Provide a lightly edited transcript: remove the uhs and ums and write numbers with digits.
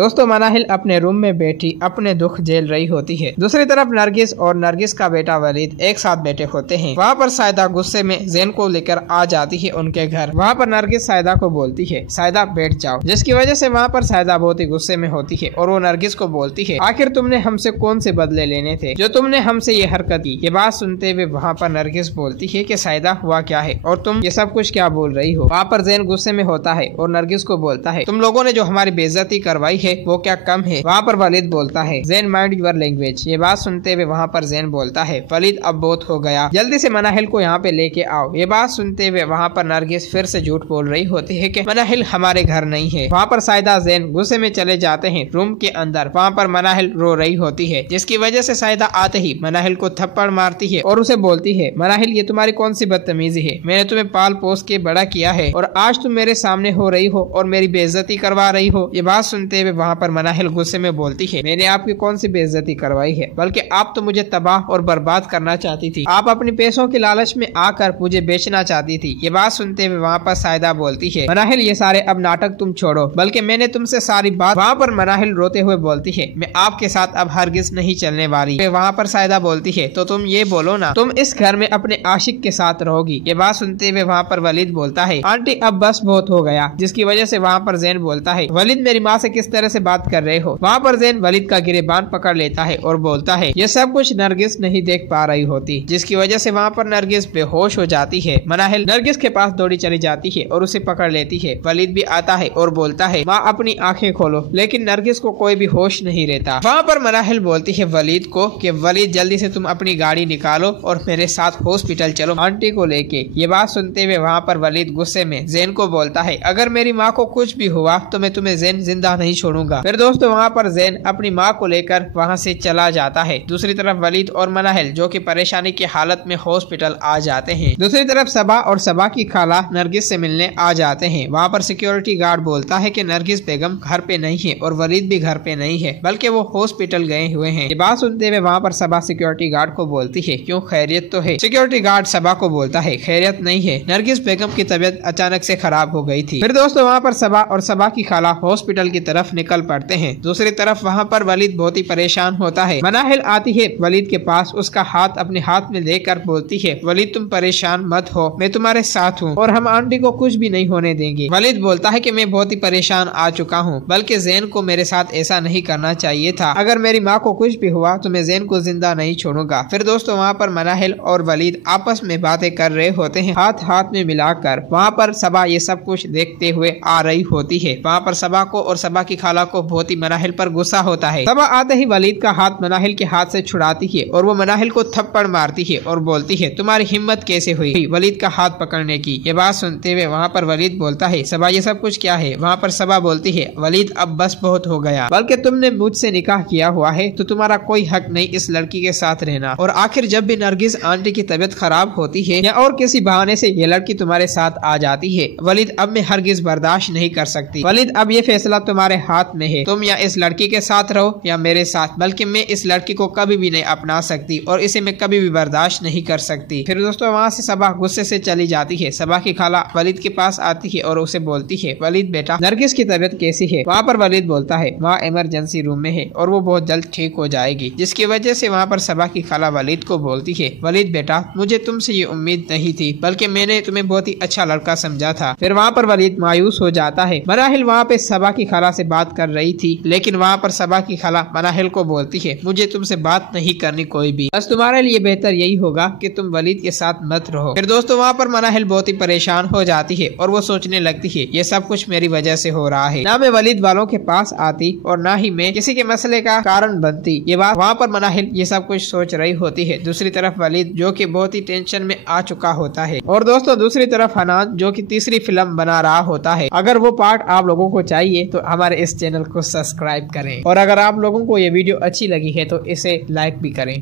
दोस्तों मनाहिल अपने रूम में बैठी अपने दुख झेल रही होती है। दूसरी तरफ नरगिस और नरगिस का बेटा वलीद एक साथ बैठे होते हैं। वहाँ पर सायदा गुस्से में जैन को लेकर आ जाती है उनके घर। वहाँ पर नरगिस सायदा को बोलती है सायदा बैठ जाओ, जिसकी वजह से वहाँ पर सायदा बहुत ही गुस्से में होती है और वो नरगिस को बोलती है आखिर तुमने हमसे कौन से बदले लेने थे जो तुमने हमसे ये हरकत की। ये बात सुनते हुए वहाँ पर नरगिस बोलती है कि सायदा हुआ क्या है और तुम ये सब कुछ क्या बोल रही हो। वहाँ पर जैन गुस्से में होता है और नरगिस को बोलता है तुम लोगों ने जो हमारी बेइज्जती करवाई है वो क्या कम है। वहाँ पर वलीद बोलता है जैन माइंड योर लैंग्वेज। ये बात सुनते हुए वहाँ पर जैन बोलता है वलीद अब बहुत हो गया, जल्दी से मनाहिल को यहाँ पे लेके आओ। ये बात सुनते हुए वहाँ पर नरगिस फिर से झूठ बोल रही होती है कि मनाहिल हमारे घर नहीं है। वहाँ पर सायदा जैन गुस्से में चले जाते हैं रूम के अंदर। वहाँ पर मनाहिल रो रही होती है, जिसकी वजह से सायदा आते ही मनाहिल को थप्पड़ मारती है और उसे बोलती है मनाहिल ये तुम्हारी कौन सी बदतमीजी है, मैंने तुम्हें पाल पोस के बड़ा किया है और आज तुम मेरे सामने हो रही हो और मेरी बेइज्जती करवा रही हो। ये बात सुनते हुए वहाँ पर मनाहिल गुस्से में बोलती है मैंने आपकी कौन सी बेइज्जती करवाई है, बल्कि आप तो मुझे तबाह और बर्बाद करना चाहती थी। आप अपने पैसों के लालच में आकर मुझे बेचना चाहती थी। ये बात सुनते हुए वहाँ पर सायदा बोलती है मनाहिल ये सारे अब नाटक तुम छोड़ो, बल्कि मैंने तुमसे सारी बात। वहाँ पर मनाहिल रोते हुए बोलती है मैं आपके साथ अब हरगिज नहीं चलने वाली। वहाँ पर सायदा बोलती है तो तुम ये बोलो ना तुम इस घर में अपने आशिक के साथ रहोगी। ये बात सुनते हुए वहाँ पर वलीद बोलता है आंटी अब बस बहुत हो गया, जिसकी वजह से वहाँ पर जैन बोलता है वलीद मेरी माँ से किस तरह से बात कर रहे हो। वहाँ पर जैन वलीद का गिरेबान पकड़ लेता है और बोलता है ये सब कुछ नरगिस नहीं देख पा रही होती, जिसकी वजह से वहाँ पर नरगिस बेहोश हो जाती है। मनाहिल नरगिस के पास दौड़ी चली जाती है और उसे पकड़ लेती है। वलीद भी आता है और बोलता है माँ अपनी आंखें खोलो, लेकिन नरगिस को कोई भी होश नहीं रहता। वहाँ पर मनाहिल बोलती है वलीद को कि वलीद जल्दी से तुम अपनी गाड़ी निकालो और मेरे साथ हॉस्पिटल चलो आंटी को लेके। ये बात सुनते हुए वहाँ पर वलीद गुस्से में जैन को बोलता है अगर मेरी माँ को कुछ भी हुआ तो मैं तुम्हें जैन जिंदा नहीं छोड़ूंगा। फिर दोस्तों वहाँ पर जैन अपनी माँ को लेकर वहाँ से चला जाता है। दूसरी तरफ वलीद और मनाहिल जो कि परेशानी की हालत में हॉस्पिटल आ जाते हैं। दूसरी तरफ सबा और सबा की खाला नरगिस से मिलने आ जाते हैं। वहाँ पर सिक्योरिटी गार्ड बोलता है कि नरगिस बेगम घर पे नहीं है और वलीद भी घर पे नहीं है, बल्कि वो हॉस्पिटल गए हुए हैं। ये बात सुनते हुए वहाँ पर सबा सिक्योरिटी गार्ड को बोलती है क्यों खैरियत तो है। सिक्योरिटी गार्ड सबा को बोलता है खैरियत नहीं है, नरगिस बेगम की तबीयत अचानक से खराब हो गई थी। फिर दोस्तों वहाँ पर सबा और सबा की खाला हॉस्पिटल की तरफ निकल पड़ते हैं। दूसरी तरफ वहाँ पर वलीद बहुत ही परेशान होता है। मनाहिल आती है वलीद के पास, उसका हाथ अपने हाथ में लेकर बोलती है वलीद तुम परेशान मत हो, मैं तुम्हारे साथ हूँ और हम आंटी को कुछ भी नहीं होने देंगे। वलीद बोलता है कि मैं बहुत ही परेशान आ चुका हूँ, बल्कि जैन को मेरे साथ ऐसा नहीं करना चाहिए था। अगर मेरी माँ को कुछ भी हुआ तो मैं जैन को जिंदा नहीं छोड़ूंगा। फिर दोस्तों वहाँ पर मनाहिल और वलीद आपस में बातें कर रहे होते हैं हाथ हाथ में मिलाकर। वहाँ पर सबा ये सब कुछ देखते हुए आ रही होती है। वहाँ पर सबा को और सबा की खाला को बहुत ही मनाहिल पर गुस्सा होता है। सबा आते ही वलीद का हाथ मनाहिल के हाथ से छुड़ाती है और वो मनाहिल को थप्पड़ मारती है और बोलती है तुम्हारी हिम्मत कैसे हुई वलीद का हाथ पकड़ने की। ये बात सुनते हुए वहाँ पर वलीद बोलता है सबा ये सब कुछ क्या है। वहाँ पर सबा बोलती है वलीद अब बस बहुत हो गया, बल्कि तुमने मुझसे निकाह किया हुआ है तो तुम्हारा कोई हक नहीं इस लड़की के साथ रहना। और आखिर जब भी नरगिस आंटी की तबीयत खराब होती है या और किसी बहाने से ये लड़की तुम्हारे साथ आ जाती है वलीद अब मैं हरगिज बर्दाश्त नहीं कर सकती। वलीद अब ये फैसला तुम्हारे हाथ में है, तुम या इस लड़की के साथ रहो या मेरे साथ, बल्कि मैं इस लड़की को कभी भी नहीं अपना सकती और इसे मैं कभी भी बर्दाश्त नहीं कर सकती। फिर दोस्तों वहाँ से सबा गुस्से से चली जाती है। सबा की खाला वलीद के पास आती है और उसे बोलती है वलीद बेटा नरगिस की तबीयत कैसी है। वहाँ पर वलीद बोलता है वहाँ इमरजेंसी रूम में है और वो बहुत जल्द ठीक हो जाएगी, जिसकी वजह से वहाँ पर सबा की खाला वलीद को बोलती है वलीद बेटा मुझे तुमसे ये उम्मीद नहीं थी, बल्कि मैंने तुम्हें बहुत ही अच्छा लड़का समझा था। फिर वहाँ पर वलीद मायूस हो जाता है। मनाहिल वहाँ पे सबा की खाला से बात कर रही थी, लेकिन वहाँ पर सबा की खाला मनाहिल को बोलती है मुझे तुमसे बात नहीं करनी कोई भी, बस तुम्हारे लिए बेहतर यही होगा कि तुम वलीद के साथ मत रहो। फिर दोस्तों वहाँ पर मनाहिल बहुत ही परेशान हो जाती है और वो सोचने लगती है ये सब कुछ मेरी वजह से हो रहा है, ना मैं वलीद वालों के पास आती और ना ही मैं किसी के मसले का कारण बनती। ये बात वहाँ पर मनाहिल ये सब कुछ सोच रही होती है। दूसरी तरफ वलीद जो कि बहुत ही टेंशन में आ चुका होता है और दोस्तों दूसरी तरफ हनान जो कि तीसरी फिल्म बना रहा होता है। अगर वो पार्ट आप लोगों को चाहिए तो हमारे इस चैनल को सब्सक्राइब करें और अगर आप लोगों को ये वीडियो अच्छी लगी है तो इसे लाइक भी करें।